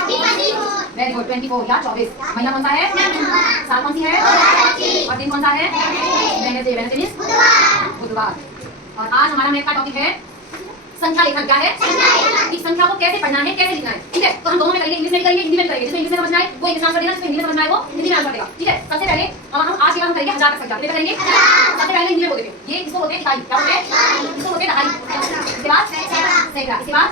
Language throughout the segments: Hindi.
वेरी गुड 24 या 24। महीना कौन सा है? साल कौन सी है? और दिन कौन सा है? वेडनेसडे। वेडनेसडे मींस बुधवार। और आज हमारा मैथ का टॉपिक है संख्या लेखन। क्या है? इस संख्या को कैसे पढ़ना है, कैसे लिखना है। ठीक है, तो हम दोनों में करेंगे, इंग्लिश में भी करेंगे, हिंदी में भी करेंगे। जिसमें इंग्लिश में समझना है वो इंग्लिश में आंसर देना, जिसमें हिंदी में समझना है वो हिंदी में आंसर देगा। ठीक है, सबसे पहले हम आज के बाद करेंगे 1000 तक संख्या। कितने करेंगे? सबसे पहले हिंदी में बोलेंगे। ये इसको बोलते हैं इकाई। क्या बोलते हैं? इसको बोलते हैं दहाई। इसके बाद सैकड़ा, इसके बाद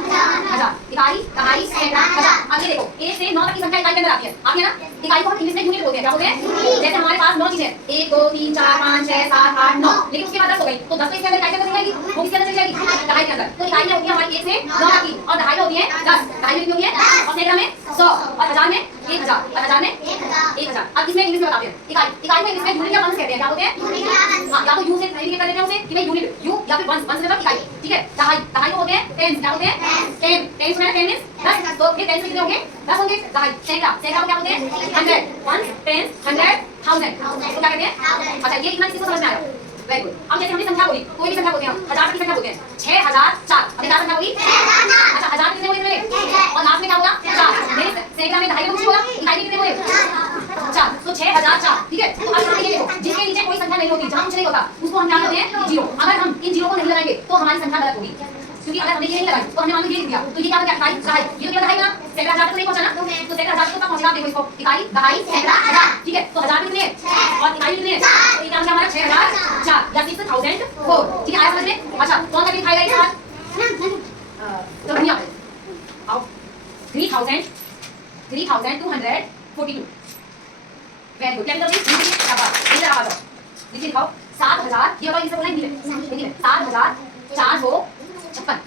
हजार। इकाई, दहाई, सैकड़ा, हजार। अब ये देखो 1 से 9 तक की संख्या इकाई के अंदर आती है। आती है ना? इकाई को हम इंग्लिश में यूनिट बोलते हैं। क्या बोलते हैं? जैसे हमारे पास 9 चीजें हैं, 1 2 3 4 5 6 7 8 9, लेकिन उसके बाद 10 हो गई, तो 10 तो इसके अंदर इकाई के अंदर जाएगी, वो किसके अंदर चली जाएगी? दहाई के अंदर। तो इकाई में होती है हमारी 1 से 9 तक की, और दहाई में होती है 10। दहाई में कितनी होती है? और सैकड़ा में 100, और हजार में 1000, और हजार में 1000। अब इसमें इंग्लिश में बताते हैं इकाई। इकाई को इंग्लिश में यूनिट या वंस कहते हैं। क्या बोलते हैं? हां, या तो यू से इंडिकेट कर देते हैं उसे कि भाई यूनिट, यू या फिर वंस। वंस मतलब इकाई। ठीक है, दहाई, दहाई को होते हैं टेंस। क्या होते हैं? टेन। टेंस में 10 मींस 10, तो फिर टेंस में कितने होंगे? 10 होंगे। दहाई। सैकड़ा, सैकड़ा को क्या बोलते हैं? 100। वंस, टेंस, 100, 1000, तो क्या कहते हैं? अच्छा, ये इतना किसी को समझ में आया? Very good. अब जैसे हमने संख्या बोली, कोई भी संख्या बोलते हैं हम, 1000 की संख्या बोलते हैं 6004। अब क्या संख्या बोली? 6000। अच्छा, 1000 कितने बोले मेरे? और लास्ट में क्या होगा? 4। मेरे सैकड़ा में दहाई में कुछ बोला, इकाई में कितने बोले? 4। तो 6004। ठीक है, तो अब यहाँ ये देखो, जिसके नीचे कोई संख्या नहीं होती, जहां कुछ नहीं होता, उसको हम क्या कहते हैं? जीरो। अगर हम इन जीरो को नहीं लगाएंगे तो हमारी संख्या गलत होगी, क्योंकि अगर हमने ये नहीं लगाई तो हमने मान लो ये लिख दिया, तो ये क्या हो गया? दहाई। दहाई ये तो क्या दहाई ना? सैकड़ा 1000 तक नहीं पहुंचा ना, तो सैकड़ा 1000 तक पहुंचेगा। देखो इसको, इकाई, दहाई, सैकड़ा, हजार। ठीक है, तो 1000 कितने और इकाई कितने? तो ये क्या हमारा 6004 या 6004। ठीक है, आया समझ में? अच्छा, कौन सा दिखाएगा इसके बाद? तो दुनिया पे आओ 3242। Very good. कैपिटल में शाबाश, इधर आ जाओ, लिख दिखाओ 7000। ये वाला इसे बोलना है हिंदी में 7456।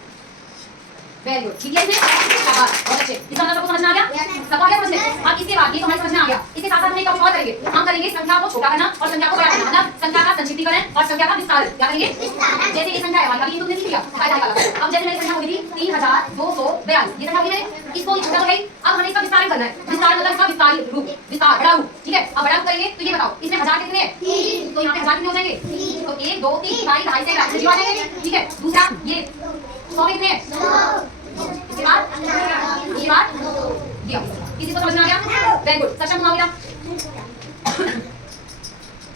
Very good. ठीक है, इसमें शाबाश, बहुत अच्छे। इसका मतलब सबको समझ में आ गया? सबको आ गया समझ में? अब इसके बाद ये तो हमें समझ में आ गया। इसके साथ साथ हम एक और करेंगे। हम करेंगे संख्या को छोटा करना और संख्या को बड़ा करना, मतलब संख्या का संक्षिप्तीकरण और संख्या का विस्तार। क्या करेंगे? जैसे ये संख्या है हमारी, अभी तुमने लिख लिया अब जैसे मेरी संख्या होगी थी 3242, ये संख्या होगी मैंने, इसको छोटा हो गई। अब हमें इसका विस्तार करना है। विस्तार मतलब इसका विस्तारित रूप, विस्तार, बड़ा रूप। ठीक है, अब बड़ा रूप करेंगे तो ये बताओ इसमें 1000 कितने हैं? 3। तो यहाँ पे 1000 कितने हो जाएंगे? तो 1 2 3 इकाई, दहाई, सैकड़ा, जीरो आ जाएंगे। ठीक है, दूसरा ये 100 कितने हैं? इसके बाद ये बात ये किसी को समझ में आ गया? Very good. सक्षम हुआ मेरा?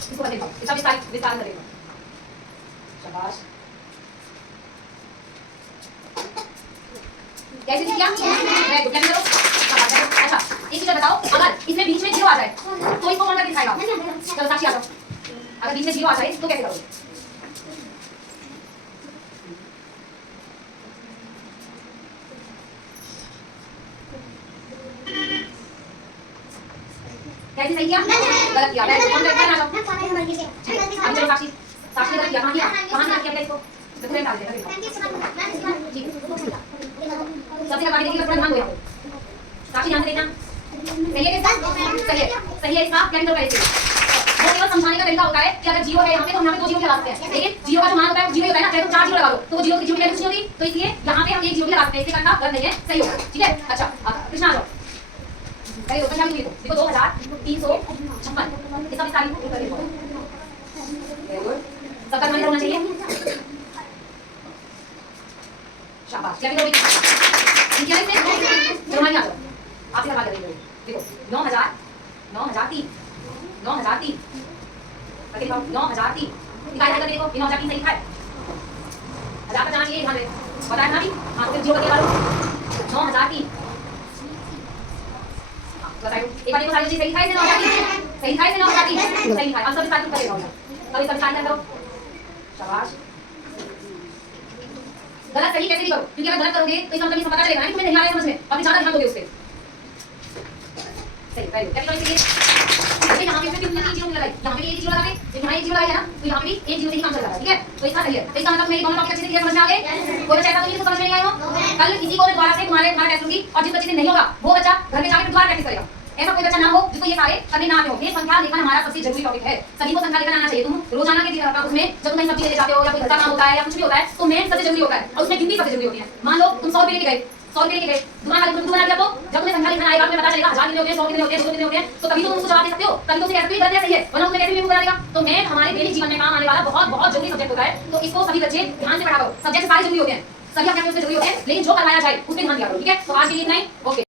इसको बताइए, इसका विस्तार करेगा। शाबाश। कैसे किया? Very good. कैसे करो? शाबाश। अच्छा, एक चीज बताओ, अगर इसमें बीच में जीरो आ जाए तो इसको कौन करके दिखाएगा? चलो साक्षी आ जाओ। अगर बीच में जीरो आ जाए तो कैसे करोगे? कैसे सही किया? गलत किया। कौन करके आ जाओ? अब चलो साक्षी, साक्षी गलत किया। कहां किया? कहां किया इसको? कितने डाल देगा? ठीक, सबसे आगे देखिए, ध्यान दो। साक्षी ध्यान से देखना। सही है? सही है, सही है। इसका कैपिटल कैसे? वो केवल समझाने का तरीका होता है कि अगर जीरो है यहाँ पे तो हम यहाँ पे 2 जीरो लगा सकते हैं, लेकिन जीरो का जो मान होता है वो जीरो ही होता है ना, चाहे तो 4 जीरो लगा दो तो वो जीरो की जीरो की वैल्यू नहीं होती, तो इसलिए यहाँ पे हम 1 जीरो लगा सकते हैं। इससे करना गलत नहीं है, सही होगा। ठीक है, अच्छा कृष्णा आ जाओ। कहीं होता है देखो 2356। इसका विस्तार कर देखो। Very good. सबका ध्यान होना चाहिए। शाबाश। क्या करोगे? ठीक है, इसमें चलो आ जाओ, आपसे लगा देंगे। देखो 9000 9003 9003 करके देखो 9003 इकाई करके देखो। 9003 सही लिखा है? 1000 का जाना चाहिए, ध्यान दे बताया ना अभी। हां, तो फिर जीरो करके डालो 9003। बताइए एक बार देखो सारी चीज सही लिखा है? 9003 सही लिखा है? 9003 सही लिखा है। अब सब विस्तार कर देगा। अब इसका विस्तार करो। शाबाश। गलत सही कैसे भी करो, क्योंकि अगर गलत करोगे तो इसका मतलब ये पता चलेगा ना कि तुम्हें नहीं आ रहा है समझ में, और ज्यादा ध्यान दोगे उस पे। सही, वेरी गुड। कैपिटल से देखिए यहां पे फिर तुमने 3 जीरो लगाई, यहां पे 1 जीरो लगा दे, जब यहां 1 जीरो लगाया ना तो यहां पे भी 1 जीरो से ही काम चल रहा है। ठीक है, तो इसका सही है। तो इसका मतलब मेरी दोनों टॉपिक अच्छे से क्लियर समझ में आ गए? कोई बच्चा ऐसा तो नहीं समझ में नहीं आया हो? कल किसी को मैं दोबारा से तुम्हारे टेस्ट लूंगी, और जिस बच्चे से नहीं होगा वो बच्चा घर में जाकर दोबारा प्रैक्टिस करेगा। ऐसा कोई बच्चा ना हो जिसको ये सारे करने ना आते हो। ये संख्या लेखन हमारा सबसे जरूरी टॉपिक है, सभी को संख्या लेखन आना चाहिए। तुम रोजाना के उसमें जब तुम कहीं सब्जी लेने जाते हो या कोई घर का काम होता है या कुछ भी होता है तो मेन सबसे जरूरी होता है, और उसमें गिनती सबसे जरूरी होती है। मान लो तुम 100 रुपए लेके गए, 100 रुपए लेके गए, दुकान वाले तुम बना दिया, तो जब तुम्हें संख्या लिखना आएगा तुम्हें पता चलेगा 1000 कितने होते हैं, 100 कितने होते हैं, 200 कितने होते हैं, तो तभी तो तुम उसको जवाब दे सकते हो। तभी तो उसे कैसे भी करना सही है, वरना तुम्हें कैसे भी बना देगा। तो मैथ हमारे डेली जीवन में काम आने वाला बहुत बहुत जरूरी सब्जेक्ट होता है, तो इसको सभी बच्चे ध्यान से पढ़ा करो। सब्जेक्ट सारे जरूरी होते हैं, सभी अपने से जरूरी होते हैं, लेकिन जो करवाया जाए उस पर ध्यान दिया करो। ठीक है, तो आज के लिए इतना ही। ओके।